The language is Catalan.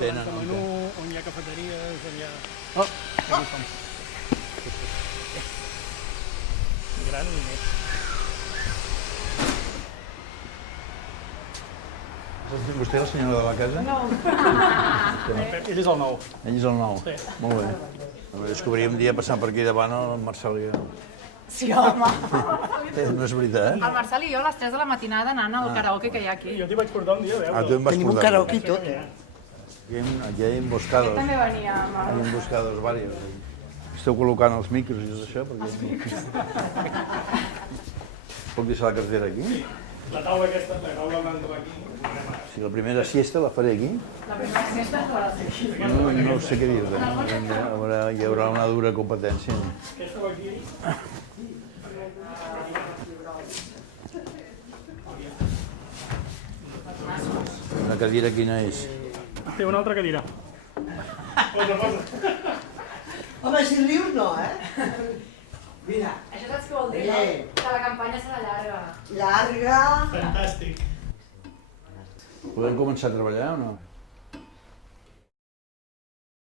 tenen. menú, on hi ha cafeteries, on hi ha... Oh! Aquí som. Gran més. Vostè és la senyora de la casa? El Pep, ell és el nou. Ell és el nou? Sí. Molt bé. Descobríem un dia passant per aquí davant el Marcel i jo. Sí, home. No és veritat, El Marcel i jo a les 3 de la matinada anant al karaoke que hi ha aquí. Jo t'hi vaig portar un dia a Ah, tu veure. em vas Tenim un portar. karaoke i tot. Aquí hi ha emboscados. També venia amb Hi ha emboscados varios. Esteu col·locant els micros i tot això? Perquè... Puc deixar la cartera aquí? La taula aquesta, la taula blanca va aquí. Si la primera siesta la faré aquí? La primera siesta farà aquí. No sé què dir-te. Hi haurà una dura competència. Aquesta va aquí. La cadira quina és? Té una altra cadira. Posa, posa. Home, si rius no, Mira, Això saps què vol dir, no? Que la campanya serà llarga. llarga. Fantàstic. Podem començar a treballar o no?